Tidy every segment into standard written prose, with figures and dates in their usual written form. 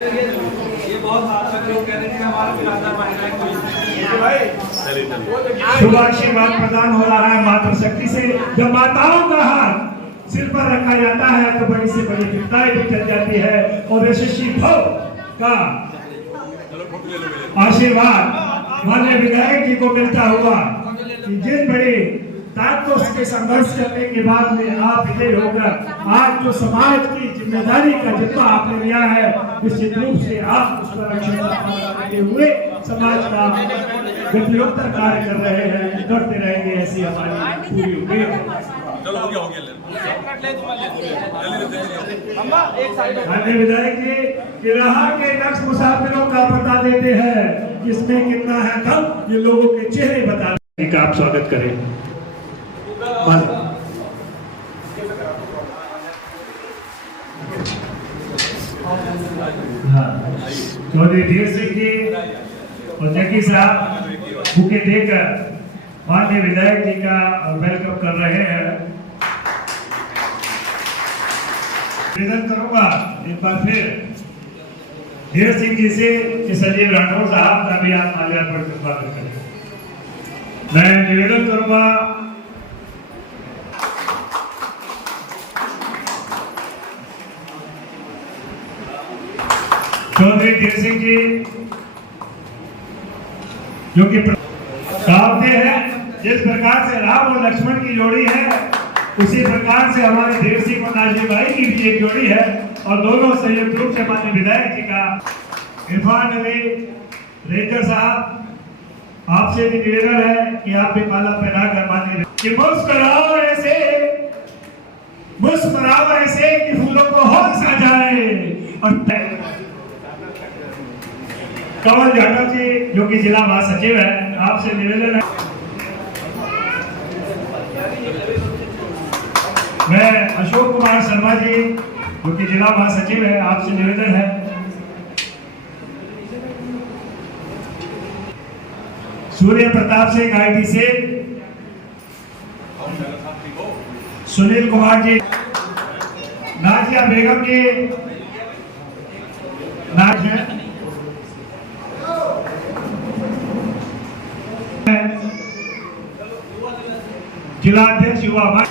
ये बहुत तक लोग कह रहे हैं हमारा बिरादर महिलाएं शुभ आशीर्वाद प्रदान हो रहा है मातृशक्ति से। जब माताओं का हाथ सिर पर रखा जाता है तो बड़ी से बड़ी विपदाएं भी चल जाती है और यशस्वी भव का आशीर्वाद माननीय विधायक जी को मिलता हुआ कि जिन बड़े दायित्व के संघर्ष करने के बाद में आप विजय होकर आज जो समाज की जिम्मेदारी का जिम्मा आपने लिया है निश्चित रूप से आप उसका रक्षण करते हुए समाज का गतिरोधक कार्य कर रहे हैं, करते रहेंगे। ऐसी हमारी पूरी उम्मीद। माननीय विधायक जी कि राह के नक्श मुसाफिरों का पता देते हैं, जिसमें कितना है दम ये लोगों के चेहरे बताने का आप स्वागत करें। चौधरी धीर सिंह जी और जग्गी साहब बुके देकर माननीय विधायक जी का वेलकम कर रहे हैं। निवेदन करूंगा एक बार फिर धीर सिंह जी से कि संजीव राठौर साहब का भी आप माल्यार्पण कर स्वागत करें। मैं निवेदन करूंगा चौधरी धीर सिंह जी जो कि साहब हैं, जिस प्रकार से राम और लक्ष्मण की जोड़ी है उसी प्रकार से हमारे धीर सिंह और नाजिम भाई की भी एक जोड़ी है और दोनों संयुक्त रूप से माननीय विधायक जी का इरफान अली रेंजर साहब आपसे भी निवेदन है कि आप भी माला पहना कर माननीय कि मुस्कुराओ ऐसे कि फूलों को होश आ जाए। और कंवल जाटव जी जो कि जिला महासचिव है, आपसे निवेदन है। मैं अशोक कुमार शर्मा जी जो कि जिला महासचिव है, आपसे निवेदन है। सूर्य प्रताप सिंह आईटी से सुनील कुमार जी, नाजिया बेगम जी नाज है, जिला अध्यक्ष युवा मंच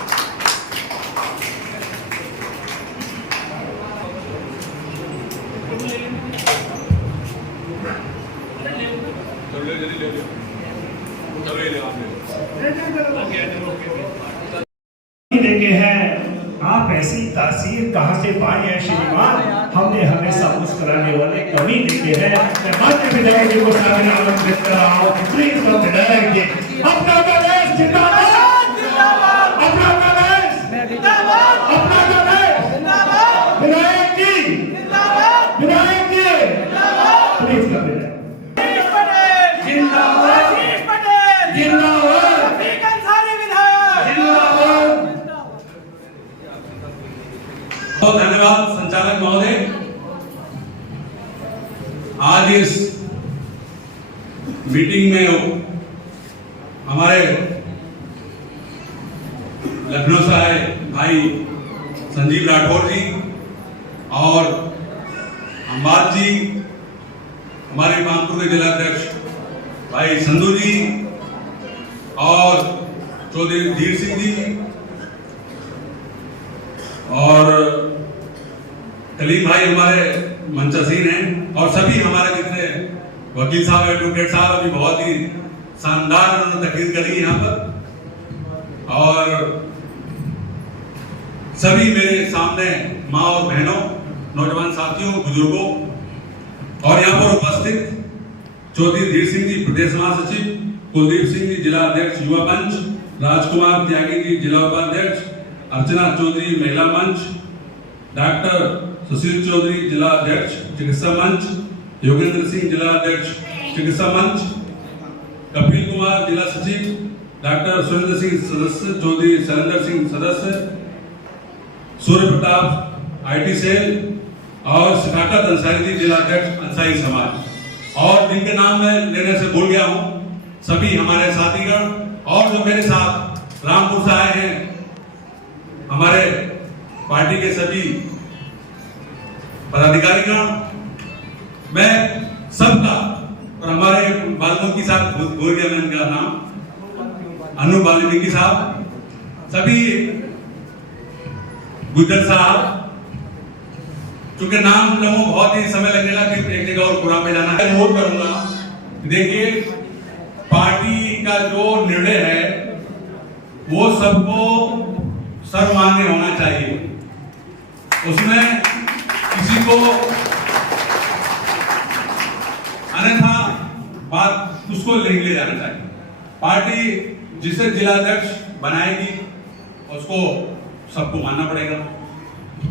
देखे हैं। आप ऐसी तासीर कहां से पाई है श्रीमान, हमने हमेशा मुस्कुराने वाले कवि देखे हैं। मैं माननीय विधायक जी को सामने आमंत्रित कर रहा हूं। प्लीज विधायक जी अपना प्रदेश जिंदाबाद, अपना प्रदेश जिंदाबाद, अपना प्रदेश जिंदाबाद, विधायक जी जिंदाबाद, विधायक जी जिंदाबाद, प्लीज जिंदाबाद, जिंदाबाद, बहुत धन्यवाद संचालक महोदय। आज इस मीटिंग में हमारे लखनऊ से आए भाई संजीव राठौर जी और अम्बाद जी, हमारे कानपुर के जिला अध्यक्ष भाई संधू जी और चौधरी धीर सिंह जी और कलीम भाई हमारे मंचासीन हैं और सभी हमारे जितने वकील साहब, एडवोकेट साहब अभी बहुत ही शानदार उन्होंने तकरीर करी यहाँ पर और सभी मेरे सामने माँ और बहनों, नौजवान साथियों, बुजुर्गों और यहाँ पर उपस्थित चौधरी धीर सिंह जी प्रदेश महासचिव, कुलदीप सिंह जी जिला अध्यक्ष युवा मंच, राजकुमार त्यागी जी जिला उपाध्यक्ष, अर्चना चौधरी महिला मंच, डॉक्टर सुशील चौधरी जिला अध्यक्ष चिकित्सा मंच, योगेंद्र सिंह जिला अध्यक्ष चिकित्सा मंच, कपिल कुमार जिला सचिव, डॉक्टर सुरेंद्र सिंह सदस्य, चौधरी शैलेंद्र सिंह सदस्य, सूर्य प्रताप आईटी सेल और शिकाकत अंसारी जी जिला अध्यक्ष अंसारी समाज। और जिनके नाम मैं लेने से भूल गया हूं, सभी हमारे साथीगण और जो मेरे साथ रामपुर से आए हैं, हमारे पार्टी के सभी पदाधिकारीगण मैं सबका और हमारे वाल्मीकि साहब भूल गया मैं इनका नाम, अनु वाल्मीकि साहब, सभी गुज्जर साहब, क्योंकि नाम लोगों को बहुत ही समय लगेगा कि एक जगह और प्रोग्राम पे जाना है। नोट करूंगा, देखिए पार्टी का जो निर्णय है वो सबको सर्वमान्य होना चाहिए, उसमें किसी को अन्यथा बात उसको ले जाना चाहिए। पार्टी जिसे जिलाध्यक्ष बनाएगी उसको सबको मानना पड़ेगा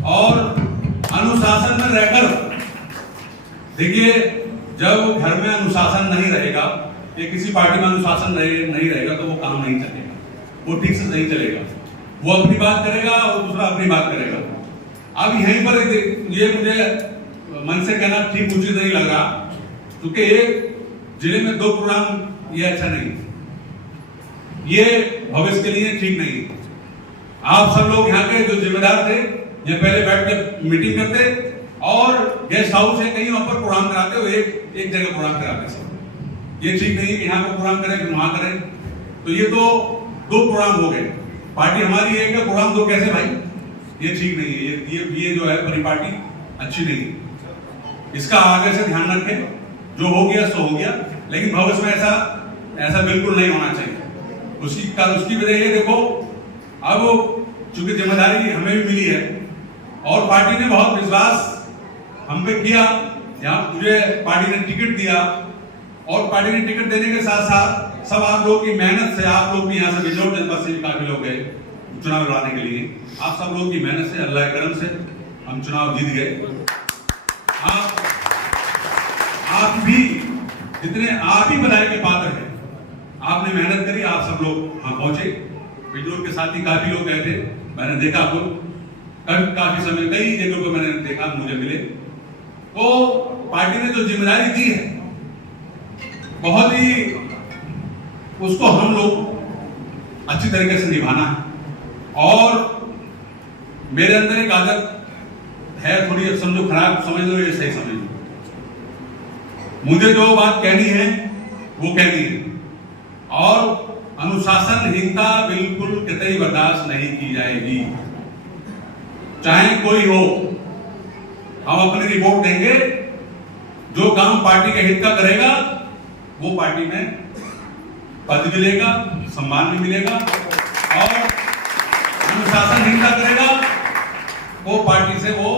और अनुशासन में रहकर, देखिए जब घर में अनुशासन नहीं रहेगा या किसी पार्टी में अनुशासन नहीं रहेगा तो वो काम नहीं चलेगा, वो ठीक से नहीं चलेगा, वो अपनी बात करेगा और दूसरा अपनी बात करेगा। अब यहीं पर ये मुझे मन से कहना ठीक उचित नहीं लग रहा, क्योंकि एक जिले में 2 प्रोग्राम ये अच्छा नहीं, ये भविष्य के लिए ठीक नहीं। आप सब लोग यहाँ के जो जिम्मेदार थे ये पहले बैठ के मीटिंग करते और गेस्ट हाउस है कहीं वहां पर प्रोग्राम कराते हो, एक जगह प्रोग्राम कराते सब। ये ठीक नहीं कि यहाँ पर प्रोग्राम करें फिर वहां करें, तो ये तो 2 प्रोग्राम हो गए। पार्टी हमारी एक है, प्रोग्राम 2 कैसे भाई? ये ठीक नहीं है, ये जो है परिपाटी अच्छी नहीं। इसका आगे से ध्यान रखें, जो हो गया सो हो गया, लेकिन भविष्य में ऐसा बिल्कुल नहीं होना चाहिए। उसकी वजह ये देखो, अब चूंकि जिम्मेदारी हमें भी मिली है और पार्टी ने बहुत विश्वास हम पे किया, यहाँ मुझे पार्टी ने टिकट दिया और पार्टी ने टिकट देने के साथ साथ सब आप लोगों की मेहनत से, आप लोग भी यहाँ से बिजनौर जनपद से भी काफी लोग गए चुनाव लड़ाने के लिए, आप सब लोगों की मेहनत से, अल्लाह के करम से हम चुनाव जीत गए। आप भी जितने आप ही बधाई के पात्र हैं, आपने मेहनत करी, आप सब लोग वहां पहुंचे। बिजनौर के साथी काफी लोग गए थे, मैंने देखा आपको काफी समय कई जगहों पर मैंने देखा, मुझे मिले। तो पार्टी ने जो जिम्मेदारी दी है बहुत ही, उसको हम लोग अच्छी तरीके से निभाना है। और मेरे अंदर एक आदत है, थोड़ी समझो खराब समझ लो या सही समझ लो, मुझे जो बात कहनी है वो कहनी है और अनुशासनहीनता बिल्कुल कतई बर्दाश्त नहीं की जाएगी, चाहे कोई हो। हम अपनी रिपोर्ट देंगे, जो काम पार्टी के हित का करेगा वो पार्टी में पद मिलेगा, सम्मान भी मिलेगा, और अनुशासनहीनता करेगा वो पार्टी से वो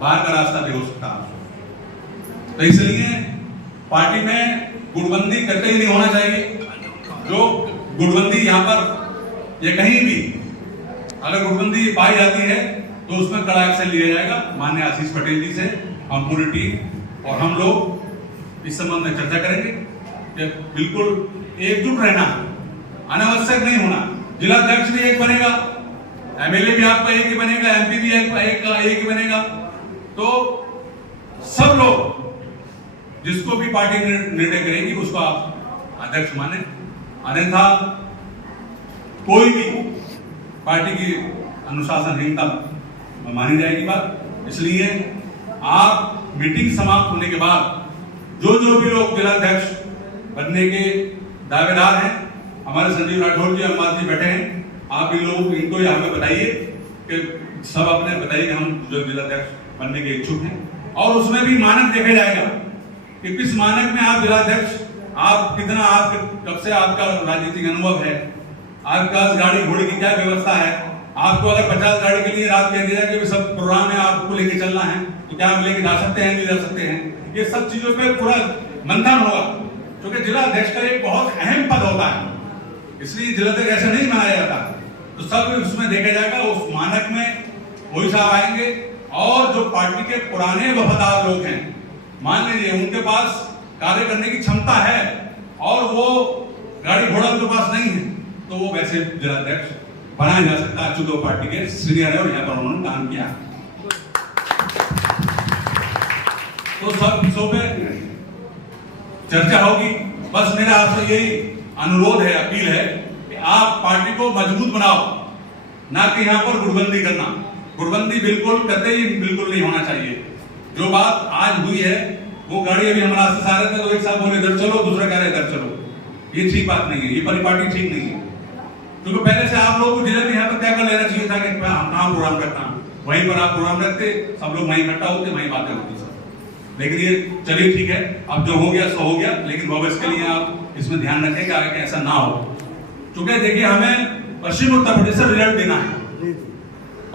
बाहर का रास्ता भी हो सकता है। तो इसलिए पार्टी में गुटबंदी कतई नहीं होना चाहिए। जो गुटबंदी यहाँ पर या कहीं भी अगर गुटबंदी पाई जाती है तो उसमें कड़ा एक्शन लिया जाएगा। माननीय आशीष पटेल जी से हम पूरी टीम और हम लोग इस संबंध में चर्चा करेंगे कि बिल्कुल एकजुट रहना, अनावश्यक नहीं होना। जिलाध्यक्ष भी एक बनेगा, एमएलए भी आपका एक ही बनेगा, एमपी भी एक ही बनेगा। तो सब लोग जिसको भी पार्टी निर्णय करेगी उसको आप अध्यक्ष माने, अन्यथा कोई भी पार्टी की अनुशासनहीनता मानी जाएगी बात। इसलिए आप मीटिंग समाप्त होने के बाद जो भी लोग जिलाध्यक्ष बनने के दावेदार हैं, हमारे संजीव राठौर जी, अम्बाद जी बैठे हैं, आप इन लोगों इनको यहाँ पे बताइए कि सब अपने बताइए कि हम जो जिलाध्यक्ष बनने के इच्छुक हैं, और उसमें भी मानक देखा जाएगा कि किस मानक में आप जिलाध्यक्ष, आप कितना, आप कब से आपका राजनीतिक अनुभव है, आपके पास गाड़ी घोड़े की क्या व्यवस्था है। आपको अगर 50 गाड़ी के लिए रात कह दिया कि सब प्रोग्राम है आपको लेके चलना है, तो क्या आप लेके जा सकते हैं, नहीं जा सकते हैं। ये सब चीजों पे पूरा मंथन होगा, क्योंकि जिलाध्यक्ष का एक बहुत अहम पद होता है, इसलिए जिलाध्यक्ष ऐसे नहीं बनाया जाता। तो सब उसमें देखा जाएगा, उस मानक में वही साहब आएंगे। और जो पार्टी के पुराने वफादार लोग हैं, मान लीजिए उनके पास कार्य करने की क्षमता है और वो गाड़ी घोड़ा उनके पास नहीं है, तो वो वैसे जिलाध्यक्ष बनाया जा सकता है। चूंकि पार्टी के सीनियर है और यहाँ पर उन्होंने काम किया, तो सब विषयों पे चर्चा होगी। बस मेरा आपसे यही अनुरोध है, अपील है कि आप पार्टी को मजबूत बनाओ, ना कि यहाँ पर गुटबंदी करना। गुटबंदी बिल्कुल कतई बिल्कुल नहीं होना चाहिए। जो बात आज हुई है वो गाड़ी अभी हमारा रास्ते से आ रहे थे तो एक साहब बोले इधर चलो, दूसरा कह रहे इधर चलो। ये ठीक बात नहीं है, ये परिपाटी ठीक नहीं है। क्योंकि पहले से आप लोगों को जिले में यहाँ पर तय कर लेना चाहिए था कि कहाँ प्रोग्राम करना, वहीं पर आप प्रोग्राम रखते, सब लोग वहीं इकट्ठा होते, वहीं बातें होती सब। लेकिन ये चलिए ठीक है, अब जो हो गया सो हो गया, लेकिन भविष्य के लिए आप इसमें ध्यान रखें कि आगे ऐसा ना हो। क्योंकि देखिए हमें पश्चिम उत्तर प्रदेश से रिजल्ट देना है,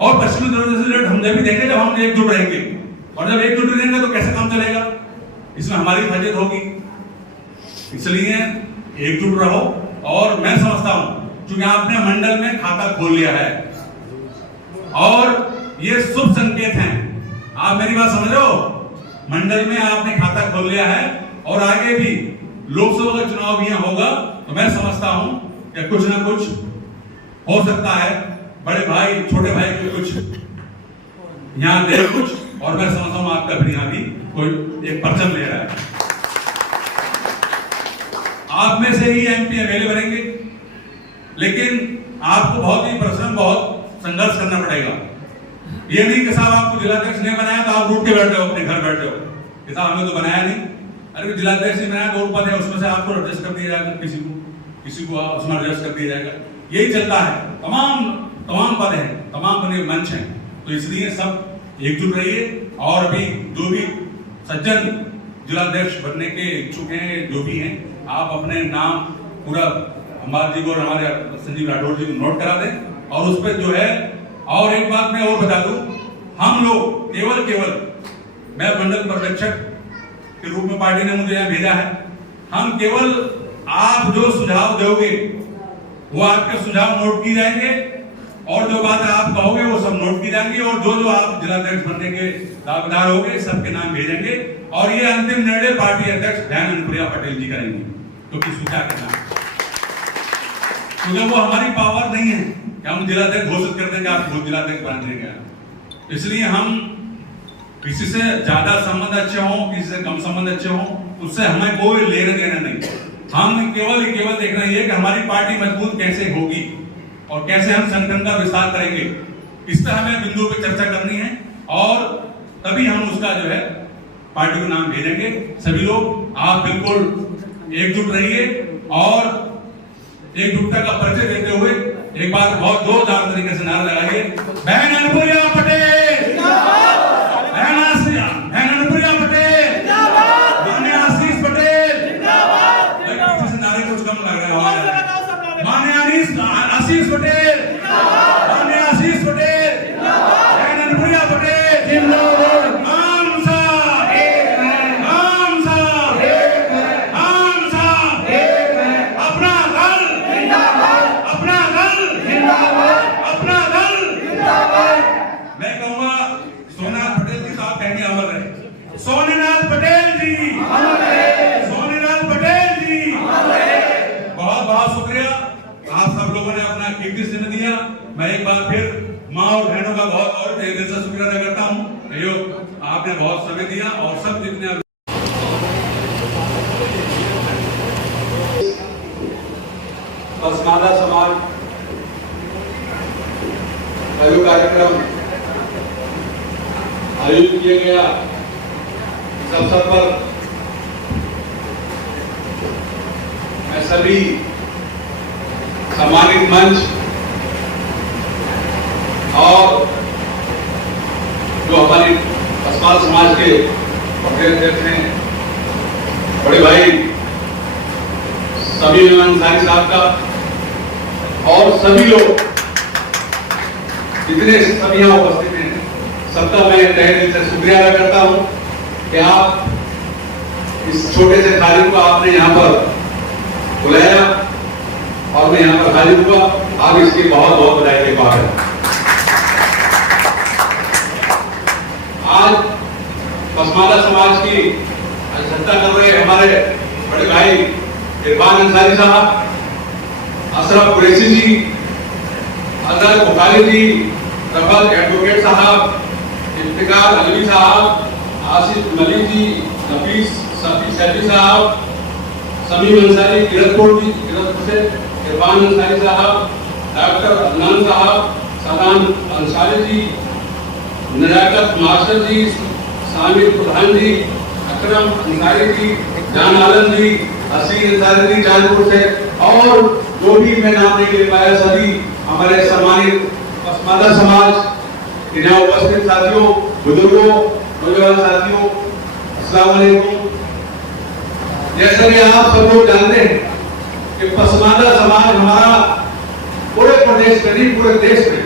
और पश्चिम उत्तर प्रदेश से रिजल्ट हम जब भी देंगे जब हम एकजुट रहेंगे, और जब एकजुट रहेंगे तो कैसे काम चलेगा, इसमें हमारी फजीयत होगी। इसलिए एकजुट रहो। और मैं समझता हूं क्योंकि आपने मंडल में खाता खोल लिया है और ये शुभ संकेत हैं। आप मेरी बात समझ रहे हो? मंडल में आपने खाता खोल लिया है और आगे भी लोकसभा का चुनाव भी यहाँ होगा, तो मैं समझता हूं कि कुछ ना कुछ हो सकता है। बड़े भाई छोटे भाई को कुछ यहाँ दे कुछ, और मैं समझता हूं आपका भी यहाँ भी कोई एक परचम ले रहा है। आप में से ही एमपी एमएलए बनेंगे, लेकिन आपको बहुत ही परिश्रम, बहुत संघर्ष करना पड़ेगा। ये नहीं कि साहब आपको जिलाध्यक्ष नहीं बनाया तो आप रूठ के बैठे हो, अपने घर बैठे हो कि साहब हमें तो बनाया नहीं। अरे जिलाध्यक्ष नहीं बनाया तो पद है, उसमें से आपको एडजस्ट कर दिया जाएगा, किसी को उसमें एडजस्ट कर दिया जाएगा। यही चलता है, तमाम पद हैं, तमाम बने मंच हैं। तो इसलिए सब एकजुट रहिए। और अभी जो भी सज्जन जिलाध्यक्ष बनने के इच्छुक हैं, जो भी हैं, आप अपने नाम पूरा अम्बार जी को और हमारे संजीव राठौर जी को नोट करा दें। और उस पर जो है, और एक बात मैं और बता दूं, हम लोग केवल मैं मंडल पर्यवेक्षक के रूप में पार्टी ने मुझे यहाँ भेजा है। हम केवल आप जो सुझाव दोगे वो आपके सुझाव नोट किए जाएंगे, और जो बात आप कहोगे वो सब नोट की जाएंगी, और जो आप जिलाध्यक्ष बनने के दावेदार होंगे सबके नाम भेजेंगे। और ये अंतिम निर्णय पार्टी अध्यक्ष ध्यान अनुप्रिया पटेल जी करेंगे, क्योंकि सूचा के नाम, क्योंकि वो हमारी पावर नहीं है कि हम जिलाध्यक्ष घोषित कर देंगे, आप खुद जिलाध्यक्ष बन देंगे। इसलिए हम किसी से ज्यादा संबंध अच्छे हों, किसी से कम संबंध अच्छे हों, उससे हमें कोई लेना देना नहीं। हम केवल देखना ये कि हमारी पार्टी मजबूत कैसे होगी और कैसे हम संगठन का विस्तार करेंगे, इस पर हमें बिंदु पे चर्चा करनी है। और तभी हम उसका जो है पार्टी को नाम भेजेंगे। सभी लोग आप बिल्कुल एकजुट रहिए और एकजुटता का परिचय देते हुए एक बार बहुत जोरदार तरीके से नारा लगाइए, बहन अनुप्रिया पटेल, बहन अनुप्रिया पटेल, माननीय आशीष पटेल, नारे कुछ कम लग रहा है, माननीय आशीष पटेल, माननीय आशीष पटेल, बहन अनुप्रिया पटेल जिंदाबाद। मैं कहूंगा सोमनाथ पटेल जी साहब कहने अमर रहे, सोमनाथ पटेल जी, सोमनाथ पटेल जी, बहुत बहुत शुक्रिया। आप सब लोगों ने अपना कीमती समय दिया। मैं एक बार फिर माँ और बहनों का बहुत और दिल से शुक्रिया अदा करता हूँ। आपने बहुत समय दिया और सब जितने पसमादा समाज आयोग कार्यक्रम आयोजित किया गया। इस अवसर पर मैं सभी सम्मानित मंच और जो हमारे पसमादा समाज के अध्यक्ष हैं, बड़े भाई सभी अंसारी साहब का और सभी लोग जितने सभी यहाँ उपस्थित हैं, सबका मैं तहे दिल से शुक्रिया अदा करता हूँ कि आप इस छोटे से कार्य को आपने यहाँ पर बुलाया और मैं यहाँ पर हाजिर हुआ। आप इसकी बहुत बहुत बधाई के पात्र हैं। आज पसमादा समाज की अध्यक्षता कर रहे हमारे बड़े भाई इरफान अंसारी साहब, अशरफ कुरैशी जी, अजहर बुखारी जी, रफत एडवोकेट साहब, इफ्तिकार अलवी साहब, आसिफ मलिक जी, नफीस सैफी साहब, समीम अंसारी, किरतपुर से इरफान अंसारी साहब, डॉक्टर अदनान साहब, सदान अंसारी जी, नजाकत मास्टर जी, सामिर प्रधान जी, अकरम अंसारी जी, जान आलम जी, हसीन अंसारी जी जानपुर से, और जो भी मैं नाम नहीं ले पाया, सभी हमारे सम्मानित पसमानदा समाज के यहाँ उपस्थित साथियों, बुजुर्गों, नौजवान साथियों, अस्सलाम वालेकुम। जैसा कि आप सब लोग जानते हैं कि पसमानदा समाज हमारा पूरे प्रदेश में नहीं, पूरे देश में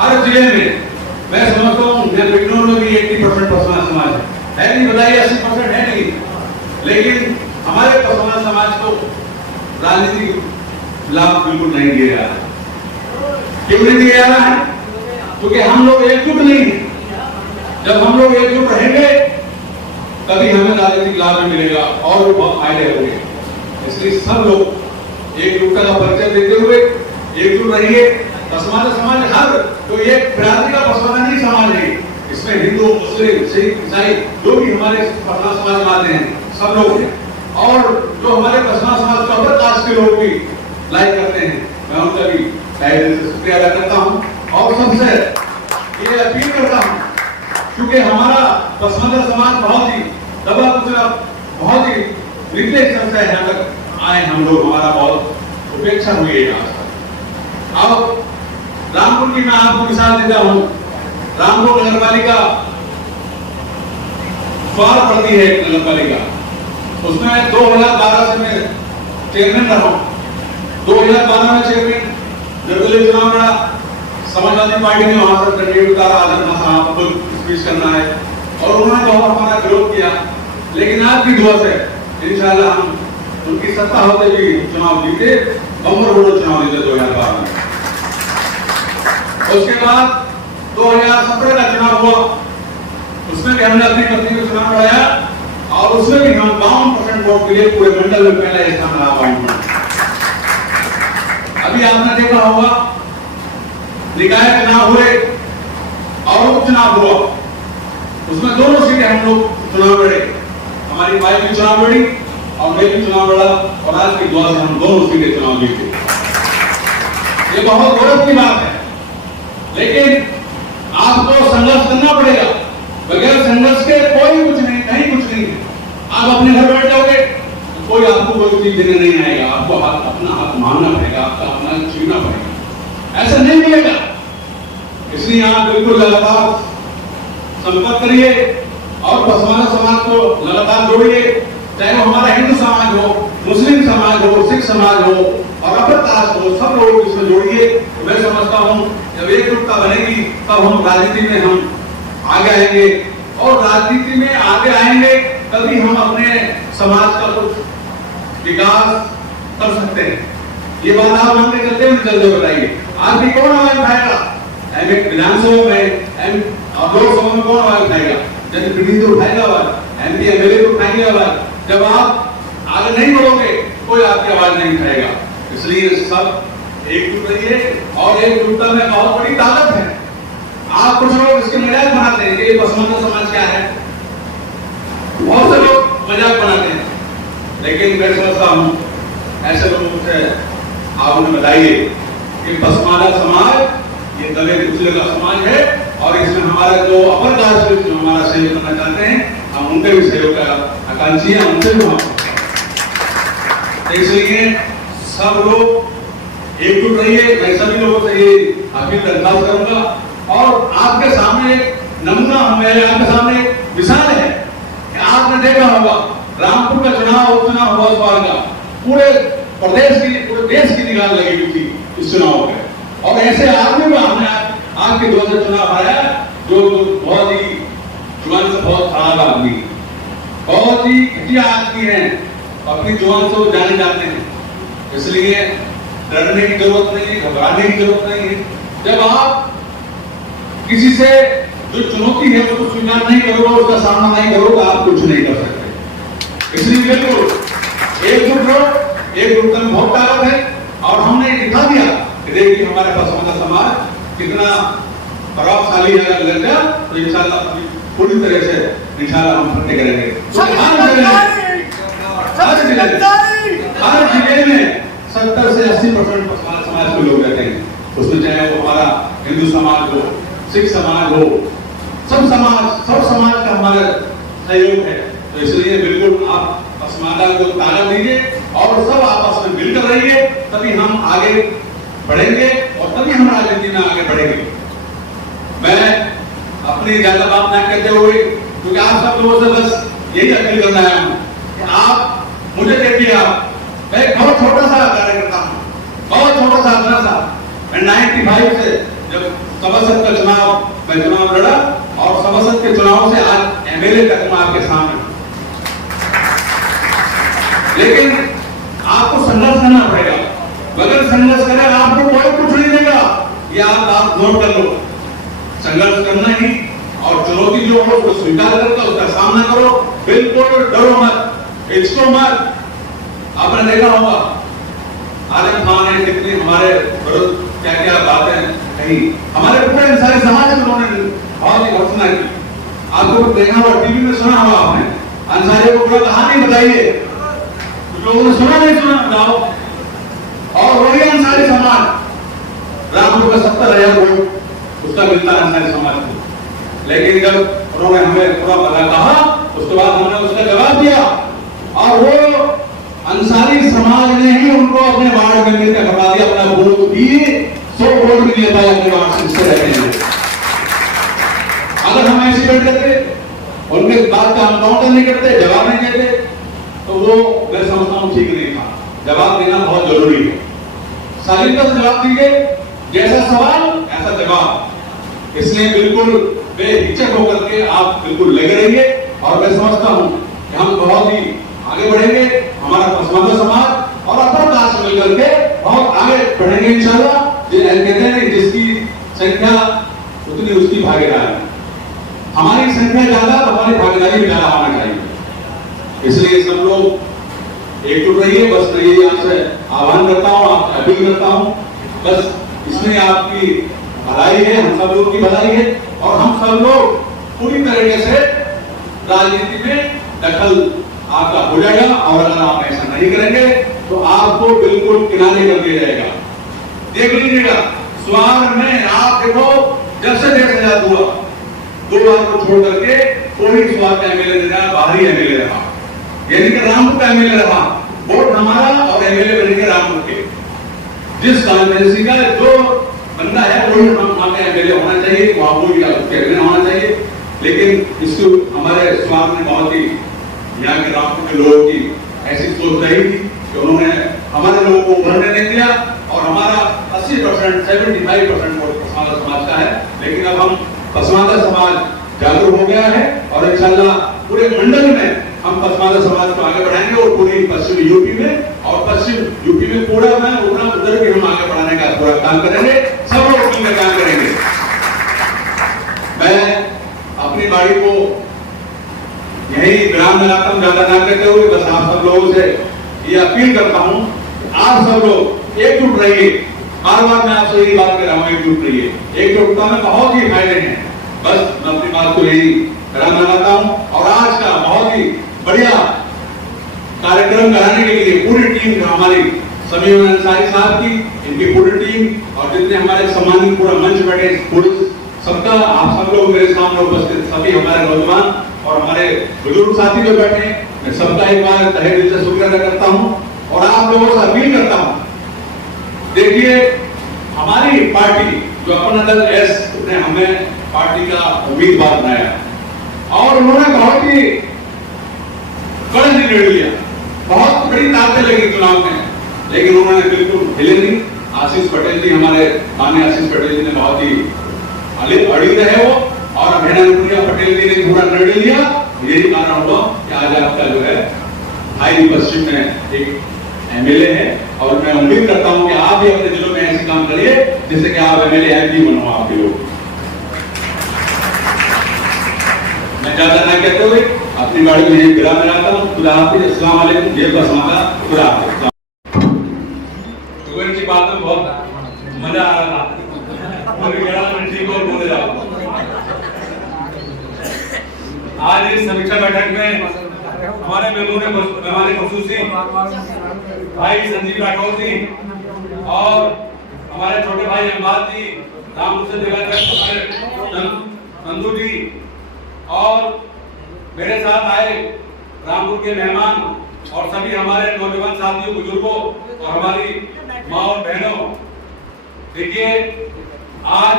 हर जिले में, मैं समझता हूँ बिजनौर में भी 80% पसमानदा समाज है नहीं, बताइए 80% है नहीं, लेकिन हमारे पसमानदा समाज को राजनीतिक लाभ बिल्कुल नहीं दिया जा रहा। क्यों नहीं दिया जा रहा है? क्योंकि हम लोग एकजुट नहीं है। जब हम लोग एकजुट रहेंगे तभी हमें राजनीतिक लाभ मिलेगा और बहुत फायदे होंगे। इसलिए सब लोग एकजुटता का परिचय देते हुए एकजुट रहिए। पसमानदा समाज हर तो एक बिरादरी का पसमानदा नहीं समाज है, इसमें हिंदू, मुस्लिम, सिख, ईसाई जो भी हमारे पसमानदा समाज में आते हैं सब लोग हैं, और जो हमारे पसमानदा समाज के अपर कास्ट के लोग भी लाइक करते हैं, मैं उनका भी तहे दिल से शुक्रिया अदा करता हूँ। और सबसे ये अपील करता हूँ, क्योंकि हमारा पसमानदा समाज बहुत ही दबा कुचला, बहुत ही निचले स्तर से यहाँ तक आए हम लोग, हमारा बहुत उपेक्षा हुई है आज तक। अब रामपुर की मैं आपको मिसाल देता हूँ। रामपुर नगर पालिका स्वार पड़ती है, नगर पालिका, उसमें 2012 से मैं चेयरमैन रहा हूँ। 2012 में चेयरमैन निर्दलीय चुनाव लड़ा, समाजवादी पार्टी ने वहां से कैंडिडेट उतारा, आदरणीय साहब को स्पीच करना है, और उन्होंने बहुत हमारा विरोध किया, लेकिन आपकी दुआ से इंशाल्लाह हम उनकी सत्ता होते भी चुनाव जीते, बम्पर रोड चुनाव जीते 2012 में। उसके बाद 2017 का चुनाव हुआ, उसमें भी हमने अपनी पत्नी को चुनाव लड़ाया, और उसमें भी हम 52% वोट के लिए पूरे मंडल में पहला स्थान रहा वाइंड। अभी आपने देखा होगा निकाय चुनाव हुए और उपचुनाव हुआ, उसमें दोनों सीटें हम लोग चुनाव लड़े, हमारी वाइफ भी चुनाव लड़ी और मैं भी चुनाव लड़ा, और आज की दुआ से हम दोनों सीटें चुनाव जीते। ये बहुत गौरव की बात है, लेकिन आपको संघर्ष करना पड़ेगा। बगैर संघर्ष के कोई कुछ नहीं, कहीं कुछ नहीं है। आप अपने घर बैठ जाओगे, कोई आपको कोई चीज देने नहीं आएगा, आपको अपना हक मांगना पड़ेगा, आपका अपना छीनना पड़ेगा, ऐसा नहीं मिलेगा। इसलिए आप बिल्कुल लगातार संपर्क करिए और पसमानदा समाज को लगातार जोड़िए, चाहे वो हमारा हिंदू समाज हो, मुस्लिम समाज हो, सिख समाज हो और अपर कास्ट हो, सब लोग इसमें जोड़िए। मैं समझता हूँ जब एकजुटता बनेगी तब हम राजनीति में हम आगे आएंगे, और राजनीति में आगे आएंगे तभी हम अपने समाज का कुछ विकास कर सकते हैं। ये बात आप मान के चलते हैं, जल्दी बताइए आज भी कौन आवाज उठाएगा? विधानसभा में और लोकसभा में कौन आवाज उठाएगा? जनप्रतिनिधि तो उठाएगा आवाज, MP MLA तो उठाएंगे आवाज। जब आप आगे नहीं बढ़ोगे कोई आपकी आवाज नहीं उठाएगा। इसलिए सब एकजुट रहिए, और एकजुटता में बहुत बड़ी ताकत है। आप कुछ लोग इसके मजाक बनाते हैं कि ये पसमानदा समाज क्या है, बहुत से लोग मजाक बनाते हैं, लेकिन मैं समझता हूँ ऐसे लोगों से आप उन्हें बताइए कि पसमानदा समाज ये दबे कुचले का समाज है, और इसमें हमारा जो अपर कास्ट जो हमारा सहयोग करना चाहते हैं, हम उनके भी सहयोग का आकांक्षी हैं, उनसे भी हम। इसलिए सब लोग एकजुट रहिए। मैं सभी लोगों से ये अपील दरखास्त करूंगा, और आपके सामने एक नमूना मेरे आपके सामने एक मिसाल है कि आपने देखा होगा रामपुर का चुनाव उपचुनाव हुआ, इस बार का पूरे प्रदेश की, पूरे देश की निगाह लगी हुई थी इस चुनाव पे, और ऐसे आदमी में हमने आपके 2000 चुनाव आया जो बहुत ही जुबान से बहुत खराब आदमी, बहुत ही घटिया आदमी है, अपनी जुबान से वो जाने जाते हैं। इसलिए डरने की जरूरत नहीं है, घबराने की जरूरत नहीं है। जब आप किसी से जो चुनौती है उसको स्वीकार नहीं करोगे, उसका सामना नहीं करोगे, आप कुछ नहीं कर सकते। इसलिए बिल्कुल एकजुट रहो, एकजुटता में बहुत ताकत है, और हमने दिखा दिया कि देखिए हमारे पसमानदा समाज कितना प्रभावशाली है। अगर लग जाए तो इंशाल्लाह पूरी तरह से इंशाल्लाह हम फतेह करेंगे। हर जिले में 70 से 80% पसमानदा समाज के लोग रहते हैं, उसमें चाहे वो हमारा हिंदू समाज हो, सिख समाज हो, सब समाज का हमारा सहयोग है। तो इसलिए आप पसमानदा को ताकत दीजिए और सब आपस में मिलकर रहिए, तभी हम आगे बढ़ेंगे और तभी हम राजनीति में आगे बढ़ेंगे। मैं अपनी ज्यादा बात न कहते हुए, क्योंकि आप सब लोगों से बस यही अपील करना है कि आप मुझे देखिए, आप मैं एक बहुत छोटा सा कार्यकर्ता हूँ, बहुत छोटा सा अपना सा। मैं 95 से जब सभासद का चुनाव लड़ा और सभासद के चुनाव से आज एमएलए तक मैं आपके सामने। लेकिन आपको संघर्ष करना पड़ेगा, बगैर संघर्ष करें आपको कोई कुछ नहीं देगा, ये आप नोट कर लो। संघर्ष करना ही और चुनौती जो हो उसको स्वीकार करके उसका सामना करो, बिल्कुल डरो मत, हिचको मत। आपने देखा होगा आजम खान ने कितनी हमारे विरुद्ध क्या क्या बातें कही, हमारे पूरे इंसानी समाज में उन्होंने बहुत ही घोषणा की। आपको देखा होगा, टीवी में सुना होगा आपने, अंसारी को पूरा कहानी बताइए, लोगों ने सुना नहीं सुना बताओ। और वही अंसारी समाज रामपुर का 70,000 वोट उसका मिलता है अंसारी समाज को। लेकिन जब उन्होंने हमें पूरा भला कहा, उसके बाद हमने उसका जवाब दिया और वो अंसारी समाज ने ही उनको अपने वार्ड में मिलकर हटा दिया। अपना वोट भी 100 वोट भी नहीं पाया अपने वार्ड से रहने में। अगर हम ऐसे बैठ करते, उनके बात का हम काउंटर नहीं करते, जवाब नहीं देते, तो वो मैं समझता हूँ ठीक नहीं था। जवाब देना बहुत जरूरी है, शालीनता से जवाब दीजिए, जैसा सवाल ऐसा जवाब। इसलिए बिल्कुल बेहिचक होकर के आप बिल्कुल लगे रहिए और मैं समझता हूँ कि हम बहुत ही आगे बढ़ेंगे, हमारा पसमानदा समाज और अपर कास्ट मिलकर के बहुत आगे बढ़ेंगे इंशाल्लाह। कहते हैं जिसकी संख्या उतनी उसकी भागीदारी, हमारी संख्या ज्यादा तो हमारी भागीदारी भी ज्यादा होना चाहिए। इसलिए सब लोग एकजुट रहिए, बस मैं यही आपसे आह्वान करता हूँ, आपसे अपील करता हूँ। बस इसमें आपकी भलाई है, हम सब लोग की भलाई है और हम सब लोग पूरी तरीके से राजनीति में दखल आपका हो जाएगा। और अगर आप ऐसा नहीं करेंगे तो आपको बिल्कुल किनारे कर दिया जाएगा। देख लीजिएगा, स्वार में आप देखो, जब से देश आजाद हुआ 2 बार को छोड़ करके कोई स्वार का एमएलए नहीं रहा, बाहरी एमएलए रहा, यानी कि रामपुर का एमएलए रहा। वोट हमारा और एमएलए बनेंगे रामपुर के। जिस कॉन्स्टिट्यूंसी का जो बंदा है वही वहां का एमएलए होना चाहिए, वहां कोई कैबिनेट होना चाहिए। लेकिन इसको हमारे स्वार ने बहुत ही यहाँ के रामपुर के लोगों की ऐसी सोच रही थी कि उन्होंने हमारे लोगों को उभरने नहीं दिया और हमारा 80% 75% वोट पसमानदा समाज का है। लेकिन अब हम पसमानदा समाज जागरूक हो गया है और इंशाल्लाह पूरे मंडल में हम पसमानदा समाज को आगे बढ़ाएंगे और पूरी पश्चिम यूपी में और पश्चिम यूपी में पूरा में उधर भी हम आगे बढ़ाने का पूरा काम करेंगे, सब लोग मिलकर काम करेंगे। मैं अपनी बाड़ी को यही विराम लगाता हूं, ज्यादा ना करते हुए बस आप सब लोगों से ये अपील करता हूं कि आप सब लोग एकजुट रहिए। बार बार मैं आपसे यही बात कर रहा हूं, एकजुट रहिए। एकजुटता में बहुत ही फायदे हैं। बस मैं अपनी बात को यही विराम लगाता हूं और आज का बहुत ही बढ़िया कार्यक्रम कराने के लिए पूरी टीम जो हमारी समीउन अंसारी साहब की, इनकी पूरी टीम और जितने हमारे सम्मानित पूरा मंच बैठे पूरे सबका, आप सब लोग मेरे सामने उपस्थित सभी हमारे नौजवान और हमारे बुजुर्ग साथी जो बैठे, मैं सबका एक बार तहे दिल से शुक्रिया अदा करता हूं और आप लोगों से अपील करता हूं। देखिए, हमारी पार्टी जो अपना दल एस ने हमें पार्टी का उम्मीदवार बनाया और उन्होंने बहुत ही कड़ा निर्णय लिया, बहुत बड़ी ताकतें लगी चुनाव में, लेकिन उन्होंने बिल्कुल हिले नहीं। आशीष पटेल जी, हमारे माननीय आशीष पटेल जी ने बहुत ही अड़ी रहे वो और अनुप्रिया पटेल जी ने पूरा निर्णय लिया। यही कारण हुआ कि आज आपका जो है हाई पश्चिम में एक एमएलए है और मैं उम्मीद करता हूं कि आप भी अपने जिलों में ऐसे काम करिए जिससे कि आप एमएलए एमपी बनो आपके लोग। मैं ज्यादा ना कहते हुए अपनी गाड़ी में एक विराम लगाता हूँ। खुदा हाफिज़, अस्सलाम वालेकुम, ये पसमानदा, खुदा हाफिज़। की बात में बहुत मजा आ रहा था, ठीक और बोले जाओ। आज इस समीक्षा बैठक में हमारे मेहमान खुसूसी भाई संजीव राठौर जी और हमारे छोटे भाई अहमद जी, रामपुर से हमारे नंदू जी और मेरे साथ आए रामपुर के मेहमान और सभी हमारे नौजवान साथियों, बुजुर्गों और हमारी माँ और बहनों, देखिए आज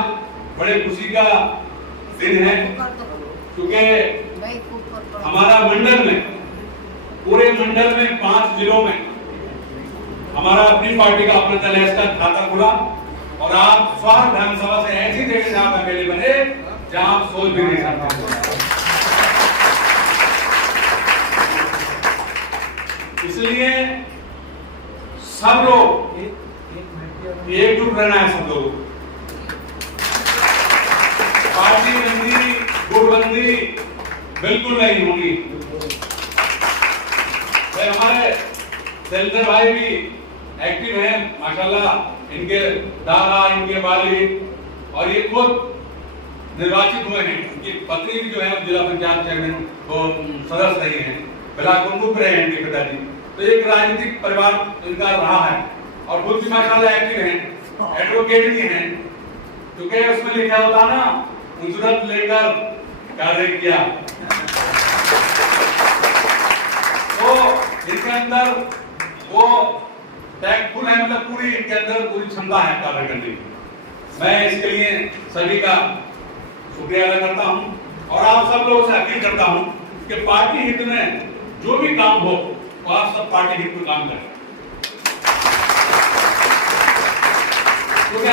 बड़े खुशी का दिन है क्योंकि हमारा मंडल में, पूरे मंडल में 5 जिलों में हमारा अपनी पार्टी का अपना दल का खाता खुला और आप स्वास्थ्य विधानसभा से ऐसी जगह से आप अकेले बने जहां आप सोच भी नहीं सकते। इसलिए सब लोग एकजुट रहना है, सब लोग पार्टी बंदी, गुटबंदी बिल्कुल नहीं होगी। हमारे सेल्टर भाई भी एक्टिव हैं माशाल्लाह, इनके दादा, इनके वालिद और ये खुद निर्वाचित हुए हैं। इनकी पत्नी भी जो है जिला पंचायत चेयरमैन वो सदस्य रही हैं, बिलासपुर रहे हैं इनके पिताजी। तो एक राजनीतिक परिवार इनका रहा है और खुद भी माशाल्लाह एक्टिव हैं, एडवोकेट भी हैं, क्योंकि उसमें लिखा होता ना, उजरत लेकर कार्य किया। तो इनके अंदर वो टैक्टफुल है, मतलब पूरी इनके अंदर पूरी क्षमता है कार्य करने की। मैं इसके लिए सभी का शुक्रिया अदा करता हूं और आप सब लोगों से अपील करता हूं कि पार्टी हित में जो भी काम हो वो आप सब पार्टी हित में काम करें, क्योंकि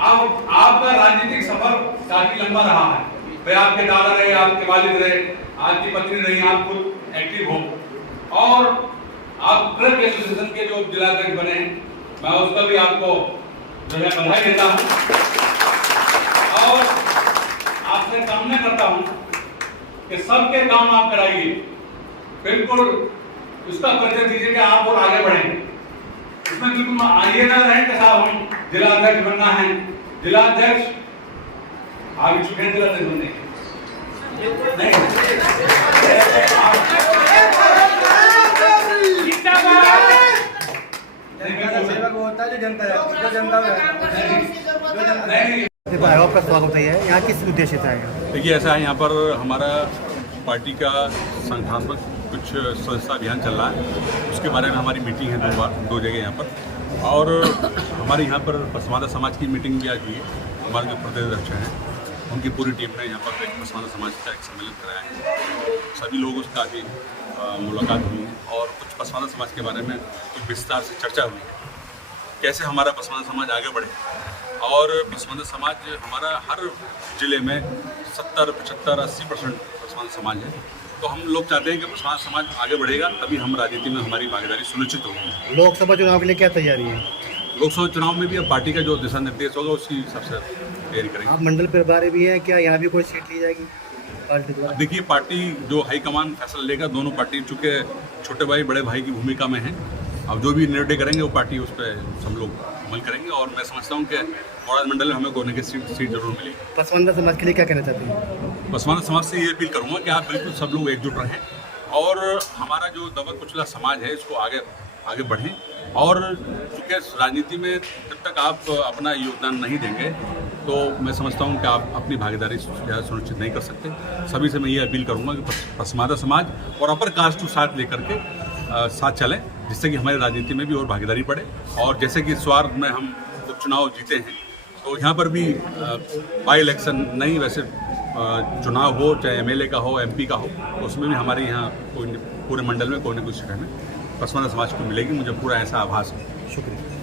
आपका राजनीतिक सफर काफी लंबा रहा है। भाई आपके दादा रहे, आपके वालिद रहे, आपकी पत्नी रही, आप खुद एक्टिव हो और आप ट्रक एसोसिएशन के जो जिलाध्यक्ष बने हैं, मैं उसका भी आपको जो है बधाई देता हूं और आपसे कामना करता हूं कि सबके काम आप कराइए, बिल्कुल उसका परिचय दीजिए कि आप और आगे बढ़ें। इसमें बिल्कुल आइए ना रहे कि साहब हम जिलाध्यक्ष बनना है, जिलाध्यक्ष आगे चुके हैं, जिलाध्यक्ष बनने आपका स्वागत है। यहाँ किस उद्देश्य से आएगा? देखिए ऐसा है, यहाँ पर हमारा पार्टी का संगठनात्मक कुछ संस्था अभियान चल रहा है, उसके बारे में हमारी मीटिंग है 2 जगह यहाँ पर। और हमारे यहाँ पर पसमानदा समाज की मीटिंग भी आज हुई है। हमारे जो प्रदेश अध्यक्ष हैं उनकी पूरी टीम ने यहाँ पर एक पसमानदा समाज का एक सम्मेलन कराया है। सभी लोगों से काफ़ी मुलाकात हुई है और कुछ पसमानदा समाज के बारे में कुछ विस्तार से चर्चा हुई है, कैसे हमारा पसमानदा समाज आगे बढ़े। और पसमानदा समाज हमारा हर जिले में 70, 75, 80% पसमानदा समाज है। तो हम लोग चाहते हैं कि पसमानदा समाज आगे बढ़ेगा, तभी हम राजनीति में हमारी भागीदारी सुनिश्चित होगी। लोकसभा चुनाव के लिए क्या तैयारी है? लोकसभा चुनाव में भी अब पार्टी का जो दिशा निर्देश होगा उसकी हिसाब से तैयारी करेंगे। आप मंडल प्रभारी भी हैं, क्या यहाँ भी कोई सीट ली जाएगी पार्टी द्वारा? देखिए पार्टी जो हाईकमान फैसला लेगा, दोनों पार्टी चूँकि छोटे भाई बड़े भाई की भूमिका में है, अब जो भी निर्णय करेंगे वो पार्टी उस पर हम लोग अमल करेंगे। और मैं समझता हूँ कि मोराद मंडल में हमें कोने की सीट जरूर मिलेगी। पसमानदा समाज के लिए क्या कहना चाहते हैं? पसमानदा समाज से ये अपील करूँगा कि आप बिल्कुल सब लोग एकजुट रहें और हमारा जो दबा कुचला समाज है इसको आगे बढ़ें। और चूँकि राजनीति में जब तक आप अपना योगदान नहीं देंगे तो मैं समझता हूँ कि आप अपनी भागीदारी सुनिश्चित नहीं कर सकते। सभी से मैं ये अपील करूँगा कि पसमानदा समाज और अपर कास्ट को साथ लेकर के साथ चलें, जिससे कि हमारी राजनीति में भी और भागीदारी बढ़े। और जैसे कि इस बार में हम उपचुनाव जीते हैं तो यहाँ पर भी बाई इलेक्शन नहीं, वैसे चुनाव हो चाहे एमएलए का हो, एमपी का हो, तो उसमें भी हमारे यहाँ पूरे मंडल में कोई न कोई सीट में पसमानदा समाज को मिलेगी। मुझे पूरा ऐसा आभास है। शुक्रिया।